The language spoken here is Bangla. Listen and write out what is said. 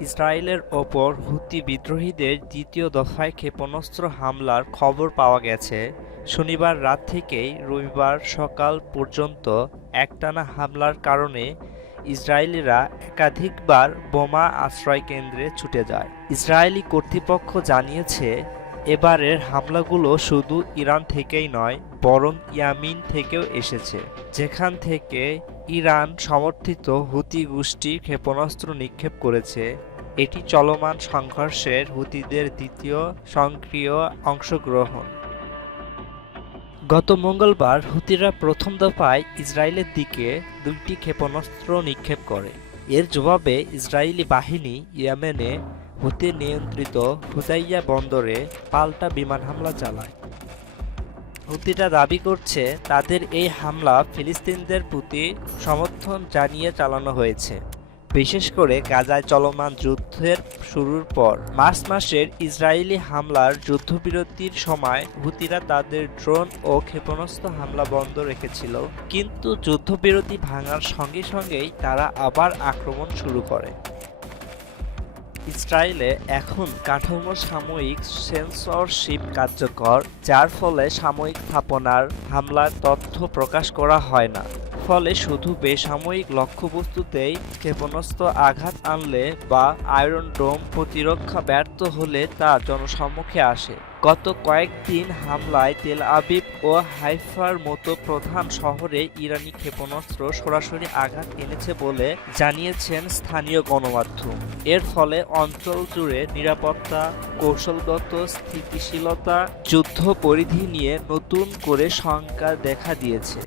ইসরায়েলের ওপর হুতি বিদ্রোহীদের দ্বিতীয় দফায় ক্ষেপণাস্ত্র হামলার খবর পাওয়া গেছে। শনিবার রাত থেকেই রবিবার সকাল পর্যন্ত একটানা হামলার কারণে ইসরায়েলিরা একাধিকবার বোমা আশ্রয় কেন্দ্রে ছুটে যায়। ইসরায়েলি কর্তৃপক্ষ জানিয়েছে এবারের হামলাগুলো শুধু ইরান থেকেই নয়, বরং ইয়ামিন থেকেও এসেছে, যেখান থেকে ইরান সমর্থিত হুতি গোষ্ঠী ক্ষেপণাস্ত্র নিক্ষেপ করেছে। এটি চলমান সংঘর্ষের হুতিদের দ্বিতীয় সক্রিয় অংশগ্রহণ। গত মঙ্গলবার হুতিরা প্রথম দফায় ইসরায়েলের দিকে দুইটি ক্ষেপণাস্ত্র নিক্ষেপ করে। এর জবাবে ইসরায়েলি বাহিনী ইয়েমেনে হুতি নিয়ন্ত্রিত হুদাইয়া বন্দরে পাল্টা বিমান হামলা চালায়। হুতিরা দাবি করছে, তাদের এই হামলা ফিলিস্তিনদের প্রতি সমর্থন জানিয়ে চালানো হয়েছে। বিশেষ করে গাজায় চলমান যুদ্ধের শুরুর পর মার্চ মাসের ইসরায়েলি হামলার যুদ্ধবিরতির সময় হুতিরা তাদের ড্রোন ও ক্ষেপণাস্ত্র হামলা বন্ধ রেখেছিল, কিন্তু যুদ্ধবিরতি ভাঙার সঙ্গে সঙ্গেই তারা আবার আক্রমণ শুরু করে। ইসরায়েলে এখন কাঠামো সাময়িক সেন্সরশিপ কার্যকর, যার ফলে সাময়িক স্থাপনার হামলার তথ্য প্রকাশ করা হয় না। ফলে শুধু বেসামরিক লক্ষ্যবস্তুতেই ক্ষেপণাস্ত্র আঘাত আনলে বা আয়রন ডোম প্রতিরক্ষা ব্যর্থ হলে তা জনসম্মুখে আসে। গত কয়েকদিন হামলায় তেল আবিব ও হাইফার মতো প্রধান শহরে ইরানি ক্ষেপণাস্ত্র সরাসরি আঘাত এনেছে বলে জানিয়েছেন স্থানীয় গণমাধ্যম। এর ফলে অঞ্চল জুড়ে নিরাপত্তা, কৌশলগত স্থিতিশীলতা, যুদ্ধ পরিধি নিয়ে নতুন করে শঙ্কা দেখা দিয়েছে।